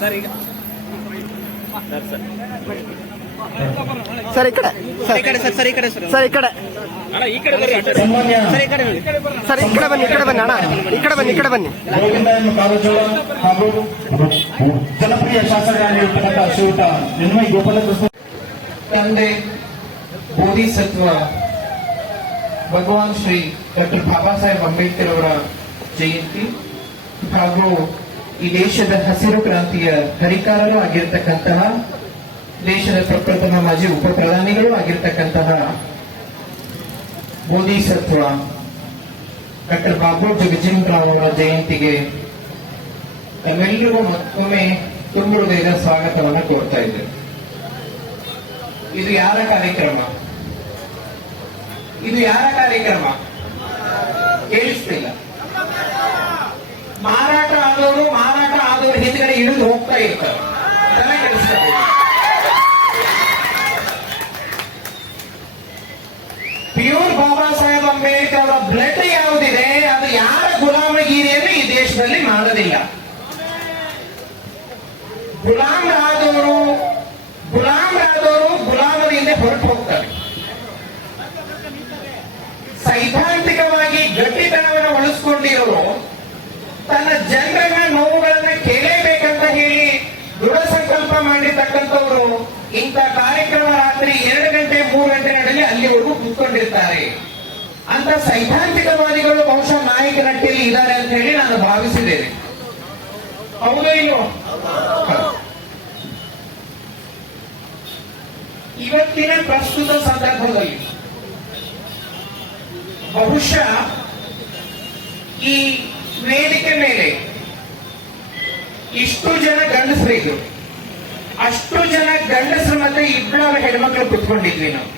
Sir ಈ ಕಡೆ sir ಈ ಕಡೆ ಸರ್ ಈ ಕಡೆ ಸರ್ ಈ ಕಡೆ ಸರ್ ಈ ಕಡೆ ಬನ್ನಿ ಅಣ್ಣ ಈ ಕಡೆ ಬನ್ನಿ ಗೋವಿಂದಯ್ಯನ ಕಾರಜೋಳ ಹಾಗೂ ಜನಪ್ರಿಯ ಶಾಸಕರಾಗಿರ್ತಕ್ಕಂಥ ಶ್ರೀಯುತ ನಿರ್ಮಯ್ ಗೋಪಾಲಕೃಷ್ಣ ತಂದೆ ಬೋಧಿಸತ್ವ ಭಗವಾನ್ ಶ್ರೀ ಡಾಕ್ಟರ್ ಬಾಬಾ ಸಾಹೇಬ್ ಅಂಬೇಡ್ಕರ್ ಅವರ ಜಯಂತಿ ಹಾಗೂ ಈ ದೇಶದ ಹಸಿರು ಕ್ರಾಂತಿಯ ಹರಿಕಾರರು ಆಗಿರ್ತಕ್ಕಂತಹ ದೇಶದ ಪ್ರಪ್ರಥಮ ಮಾಜಿ ಉಪ ಪ್ರಧಾನಿಗಳು ಆಗಿರ್ತಕ್ಕಂತಹ ಬೋಧಿಸತ್ವ ಡಾಕ್ಟರ್ ಬಾಬು ಜಗಜೀವನರಾವ್ ಅವರ ಜಯಂತಿಗೆ ತಮ್ಮೆಲ್ಲರಿಗೂ ಮತ್ತೊಮ್ಮೆ ತುಂಬ ಹೃದಯದ ಸ್ವಾಗತವನ್ನು ಕೋರ್ತಾ ಇದ್ದೇವೆ. ಇದು ಯಾರ ಕಾರ್ಯಕ್ರಮ? ಕೇಳಿಸ್ತಿಲ್ಲ. ಮಾರಾಟ ಆದವರು ಹಿಂದ್ಗಡೆ ಇಳಿದು ಹೋಗ್ತಾ ಇರ್ತಾರೆ. ತಲೆ ಕೆಡಿಸ್ತಾರೆ. ಪ್ಯೂರ್ ಬಾಬಾ ಸಾಹೇಬ್ ಅಂಬೇಡ್ಕರ್ ಅವರ ಬ್ಲಡ್ ಯಾವುದಿದೆ ಅದು ಯಾರ ಗುಲಾಮಗಿರಿಯನ್ನು ಈ ದೇಶದಲ್ಲಿ ಮಾಡೋದಿಲ್ಲ. ಗುಲಾಮರಾದವರು ಗುಲಾಮರಿಂದ ಹೊರಟು ಹೋಗ್ತಾರೆ. ಸೈದ್ಧಾಂತಿಕವಾಗಿ ಗಟ್ಟಿತನವನ್ನು ಉಳಿಸ್ಕೊಂಡಿರೋರು ತನ್ನ ಜನರನ್ನ ನೋವುಗಳನ್ನ ಕೇಳಲೇಬೇಕಂತ ಹೇಳಿ ದೃಢ ಸಂಕಲ್ಪ ಮಾಡಿರ್ತಕ್ಕಂಥವ್ರು ಇಂಥ ಕಾರ್ಯಕ್ರಮ ರಾತ್ರಿ 2 ಗಂಟೆ 3 ಗಂಟೆ ನಡೆಯಲ್ಲಿ ಅಲ್ಲಿವರೆಗೂ ಕೂತ್ಕೊಂಡಿರ್ತಾರೆ. ಅಂತ ಸೈದ್ಧಾಂತಿಕವಾದಿಗಳು ಬಹುಶಃ ನಾಯಕನಟ್ಟಿಯಲ್ಲಿ ಇದ್ದಾರೆ ಅಂತ ಹೇಳಿ ನಾನು ಭಾವಿಸಿದ್ದೇನೆ. ಹೌದೋ ಇಲ್ಲೋ? ಇವತ್ತಿನ ಪ್ರಸ್ತುತ ಸಂದರ್ಭದಲ್ಲಿ ಬಹುಶಃ ಈ ವೇದಿಕೆ ಮೇಲೆ ಇಷ್ಟು ಜನ ಗಂಡಸರಿದ್ರು, ಅಷ್ಟು ಜನ ಗಂಡಸರು ಮತ್ತೆ 2 ಹೆಣ್ಮಕ್ಳು ಕುತ್ಕೊಂಡಿದ್ವಿ ನಾವು.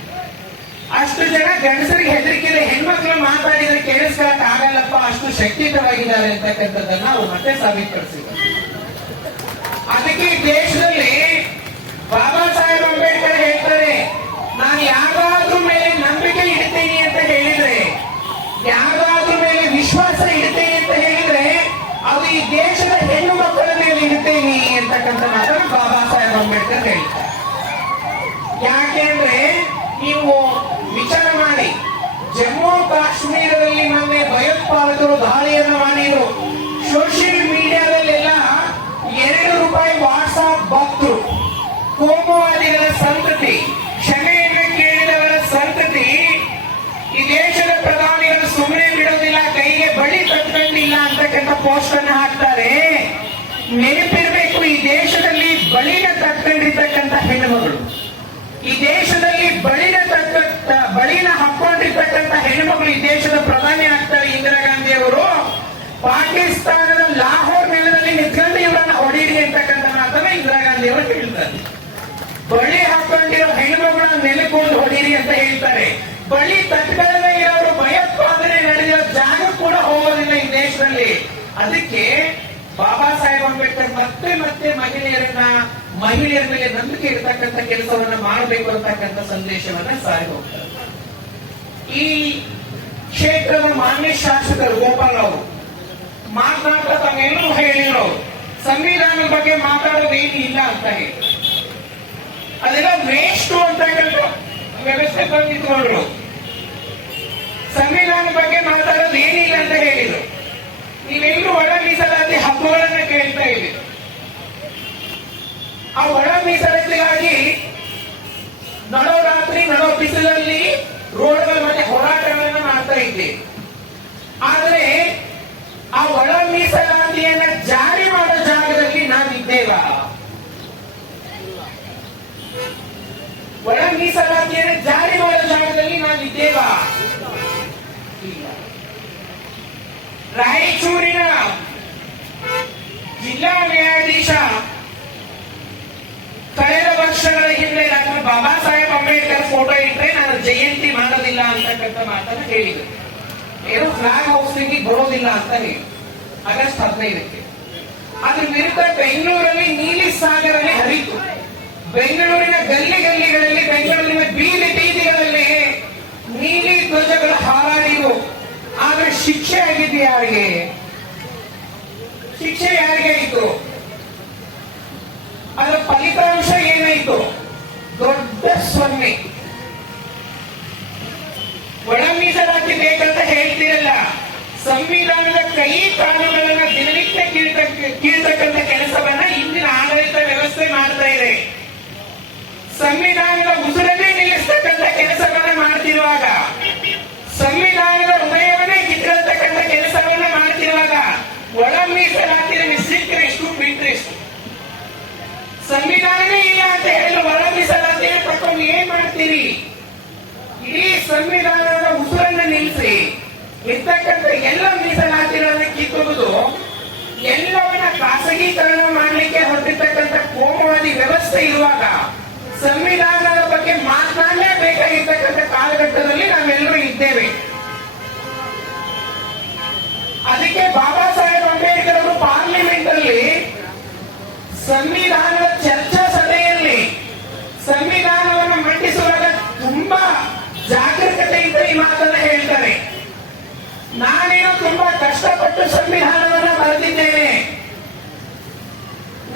ಅಷ್ಟು ಜನ ಗಂಡಸರಿಗೆ ಹೆದರಿಕೆ ಹೆಣ್ಮಕ್ಳು ಮಾತಾಡಿದ್ರೆ ಕೇಳಿಸ್ಕೊಳಕ್ ಆಗಲ್ಲಪ್ಪ, ಅಷ್ಟು ಶಕ್ತಿಯುತವಾಗಿದ್ದಾರೆ ಅಂತಕ್ಕಂಥದ್ದನ್ನ ನಾವು ಮತ್ತೆ ಸಾಬೀತುಪಡಿಸಿದ್ರು. ಅದಕ್ಕೆ ದೇಶದಲ್ಲಿ ಬಾಬಾ ಸಾಹೇಬ್ ಅಂಬೇಡ್ಕರ್ ಹೇಳ್ತಾರೆ, ನಾನು ಯಾರಾದ್ರೂ ಮೇಲೆ ನಂಬಿಕೆ ಇಡ್ತೀನಿ ಅಂತ ಹೇಳಿದ್ರೆ, ಯಾರಾದ್ರೂ ಮೇಲೆ ವಿಶ್ವಾಸ ಇಡ್ತೀನಿ ಅಂತ ಹೇಳಿದ್ರೆ ಅದು ಈ ದೇಶದ ಹೆಣ್ಣು ಮಕ್ಕಳ ಮೇಲೆ ಇಡ್ತೀನಿ ಅಂತಕ್ಕಂಥ ಮಾತನ್ನು ಬಾಬಾ ಸಾಹೇಬ್ ಅಂಬೇಡ್ಕರ್ ಹೇಳ್ತಾರೆ. ಯಾಕೆಂದ್ರೆ ನೀವು ವಿಚಾರ ಮಾಡಿ, ಜಮ್ಮು ಕಾಶ್ಮೀರದಲ್ಲಿ ಮೊನ್ನೆ ಭಯೋತ್ಪಾದಕರು ದಾಳಿಯನ್ನು ಮಾಡಿದ್ರು. ಸೋಷಿಯಲ್ ಮೀಡಿಯಾದಲ್ಲೆಲ್ಲ ₹2 ವಾಟ್ಸ್ಆಪ್ ಭಕ್ತರು, ಕೋಮುವಾದಿಗಳ ಸಂತತಿ, ಕ್ಷಮೆಯನ್ನು ಕೇಳಿದವರ ಸಂತತಿ ಈ ದೇಶದ ಪ್ರಧಾನಿಗಳು ಸುಮ್ಮನೆ ಬಿಡೋದಿಲ್ಲ, ಕೈಗೆ ಬಳಿ ತಟ್ಕೊಂಡಿಲ್ಲ ಅಂತಕ್ಕಂಥ ಪೋಸ್ಟ್ ಅನ್ನು ಹಾಕ್ತಾರೆ. ನೆನಪಿರಬೇಕು, ಈ ದೇಶದಲ್ಲಿ ಬಳಿನ ತಟ್ಕೊಂಡಿರ್ತಕ್ಕಂಥ ಹೆಣ್ಣುಮಗಳು, ಈ ದೇಶದಲ್ಲಿ ಬಳಿನ ಹಾಕೊಂಡಿರ್ತಕ್ಕಂಥ ಹೆಣ್ಣುಮಗಳು ಈ ದೇಶದ ಪ್ರಧಾನಿ ಆಗ್ತಾರೆ. ಇಂದಿರಾ ಗಾಂಧಿ ಅವರು ಪಾಕಿಸ್ತಾನದ ಲಾಹೋರ್ ನೆಲದಲ್ಲಿ ನಿಂತ್ಕೊಂಡು ಇವರನ್ನ ಹೊಡೀರಿ ಅಂತಕ್ಕಂಥ ಮಾತನ್ನ ಇಂದಿರಾ ಗಾಂಧಿ ಅವರು ಹೇಳ್ತಾರೆ. ಬಳಿ ಹಾಕೊಂಡಿರೋ ಹೆಣ್ಣುಮಗಳನ್ನ ನೆಲೆಕೊಂಡು ಹೊಡೀರಿ ಅಂತ ಹೇಳ್ತಾರೆ. ಬಳಿ ತಟ್ಕೊಳ್ಳದೆ ಇರೋರು ಭಯೋತ್ಪಾದನೆ ನಡೆದಿರೋ ಜಾಗ ಕೂಡ ಹೋಗೋದಿಲ್ಲ ಈ ದೇಶದಲ್ಲಿ. ಅದಕ್ಕೆ ಬಾಬಾ ಸಾಹೇಬ್ ಅಂಬೇಡ್ಕರ್ ಮತ್ತೆ ಮಹಿಳೆಯರ ಮೇಲೆ ನಂಬಿಕೆ ಇರತಕ್ಕಂಥ ಕೆಲಸವನ್ನ ಮಾಡಬೇಕು ಅಂತಕ್ಕಂಥ ಸಂದೇಶವನ್ನ ಸಾರಿ ಹೋಗ್ತಾರೆ. ಈ ಕ್ಷೇತ್ರದ ಮಾನ್ಯ ಶಾಸಕರು ಗೋಪಾಲ್ ಅವರು ಮಾತನಾಡ್ತಾ ತಾವೇನು ಹೇಳಿದ್ರು, ಸಂವಿಧಾನದ ಬಗ್ಗೆ ಮಾತಾಡೋದೇನು ಇಲ್ಲ ಅಂತ ಹೇಳಿ ಅದೆಲ್ಲ ವೇಸ್ಟ್ ಅಂತಕ್ಕಂಥ ವ್ಯವಸ್ಥೆ ತಂದಿಟ್ಕೊಂಡ್ರು. ಸಂವಿಧಾನ ಬಗ್ಗೆ ಮಾತಾಡೋದು ಏನಿಲ್ಲ ಅಂತ ಹೇಳಿದ್ರು. ನೀವೆಲ್ಲರೂ ಒಳ ಮೀಸಲಾತಿ ಹಕ್ಕುಗಳನ್ನ ಕೇಳ್ತಾ ಇದ್ದೀವಿ. ಆ ಒಳ ಮೀಸಲಾತಿಗಾಗಿ ನಡೋ ರಾತ್ರಿ ನಡೋ ಬಿಸಿಲಲ್ಲಿ ರೋಡ್ಗಳ ಮಧ್ಯೆ ಹೋರಾಟಗಳನ್ನ ಮಾಡ್ತಾ ಇದ್ದೀವಿ. ಆದರೆ ಆ ಒಳ ಮೀಸಲಾತಿಯನ್ನ ಜಾರಿ ಮಾಡೋ ಜಾಗದಲ್ಲಿ ನಾವಿದ್ದೇವ? ಒಳ ಮೀಸಲಾತಿಯನ್ನು ಜಾರಿ ಮಾಡೋ ಜಾಗದಲ್ಲಿ ನಾವಿದ್ದೇವಾ? ರಾಯಚೂರಿನ ಜಿಲ್ಲಾ ನ್ಯಾಯಾಧೀಶ ಕಳೆದ ವರ್ಷಗಳ ಹಿಂದೆ ಡಾಕ್ಟರ್ ಬಾಬಾ ಸಾಹೇಬ್ ಅಂಬೇಡ್ಕರ್ ಫೋಟೋ ಇಟ್ಟರೆ ನಾನು ಜಯಂತಿ ಮಾಡೋದಿಲ್ಲ ಅಂತಕ್ಕಂಥ ಮಾತನ್ನು ಹೇಳಿದರು. ಏನು ಫ್ಲಾಗ್ ಹೌಸಿಂಗ್ ಬರೋದಿಲ್ಲ ಅಂತ ಹೇಳಿ ಆಗಸ್ಟ್ 15ಕ್ಕೆ. ಅದ್ರ ವಿರುದ್ಧ ಬೆಂಗಳೂರಲ್ಲಿ ನೀಲಿ ಸಾಗರನೇ ಹರಿತು. ಬೆಂಗಳೂರಿನ ಗಲ್ಲಿಗಳಲ್ಲಿ, ಬೆಂಗಳೂರಿನ ಬೀದಿ ಬೀದಿಗಳಲ್ಲಿ ನೀಲಿ ಧ್ವಜಗಳು ಹಾರಾಡಿವು. ಆದ್ರೆ ಶಿಕ್ಷೆ ಆಗಿದ್ದು ಯಾರಿಗೆ? ಶಿಕ್ಷೆ ಯಾರಿಗೆ ಆಯಿತು? ಫಲಿತಾಂಶ ಏನಾಯ್ತು? ದೊಡ್ಡ 0. ಒಳ ಮೀಸಲಾತಿ ಬೇಕಂತ ಹೇಳ್ತಿರಲ್ಲ, ಸಂವಿಧಾನದ ಕೈ ಕಾನೂನುಗಳನ್ನ ದಿನನಿತ್ಯ ಕೀಳ್ತಕ್ಕಂಥ ಕೆಲಸವನ್ನ ಇಂದಿನ ಆಡಳಿತ ವ್ಯವಸ್ಥೆ ಮಾಡ್ತಾ ಇದೆ. ಸಂವಿಧಾನದ ಉಸಿರನ್ನೇ ನಿಲ್ಲಿಸ್ತಕ್ಕಂಥ ಕೆಲಸವನ್ನ ಮಾಡ್ತಿರುವಾಗ, ಸಂವಿಧಾನದ ಹೃದಯವನ್ನೇ ಕಿತ್ತತಕ್ಕಂಥ ಕೆಲಸವನ್ನ ಮಾಡ್ತಿರುವಾಗ ಒಳ ಮೀಸಲಾತಿ ಸಿಕ್ಕರೆ ಎಷ್ಟು ಬಿಟ್ಟರೆ ಎಷ್ಟು? ಸಂವಿಧಾನವೇ ಇಲ್ಲ ಅಂತ ಹೇಳಲು ಒಳ ಮೀಸಲಾತಿ ತಕೊಂಡು ಏನ್ ಮಾಡ್ತೀರಿ? ಇಡೀ ಸಂವಿಧಾನದ ಉಸಿರನ್ನ ನಿಲ್ಲಿಸಿ ಇರ್ತಕ್ಕಂಥ ಎಲ್ಲ ಮೀಸಲಾತಿಗಳನ್ನ ಕಿತ್ತುವುದು, ಎಲ್ಲವನ್ನ ಖಾಸಗೀಕರಣ ಮಾಡಲಿಕ್ಕೆ ಹೊರಟಿರ್ತಕ್ಕಂಥ ಕೋಮುವಾದಿ ವ್ಯವಸ್ಥೆ ಇರುವಾಗ ಸಂವಿಧಾನದ ಬಗ್ಗೆ ಮಾತನಾಡಲೇಬೇಕಾಗಿರ್ತಕ್ಕಂಥ ಕಾಲಘಟ್ಟದಲ್ಲಿ ನಾವೆಲ್ಲರೂ ಇದ್ದೇವೆ. ಅದಕ್ಕೆ ಬಾಬಾ ಸಾಹೇಬ್ ಅಂಬೇಡ್ಕರ್ ಅವರು ಪಾರ್ಲಿಮೆಂಟ್ ಅಲ್ಲಿ ಸಂವಿಧಾನದ ಚರ್ಚಾ ಸಭೆಯಲ್ಲಿ ಸಂವಿಧಾನವನ್ನು ಮಂಡಿಸುವಾಗ ತುಂಬಾ ಜಾಗರೂಕತೆಯಿಂದ ಈ ಮಾತನ್ನ ಹೇಳ್ತಾರೆ. ನಾನೇನು ತುಂಬಾ ಕಷ್ಟಪಟ್ಟು ಸಂವಿಧಾನವನ್ನ ಬರೆದಿದ್ದೇನೆ,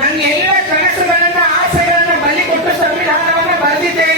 ನನ್ನ ಎಲ್ಲ ಕನಸುಗಳನ್ನ ಆಸೆಗಳನ್ನ ಬಲಿ ಕೊಟ್ಟು ಸಂವಿಧಾನವನ್ನ ಬರೆದಿದ್ದೇನೆ.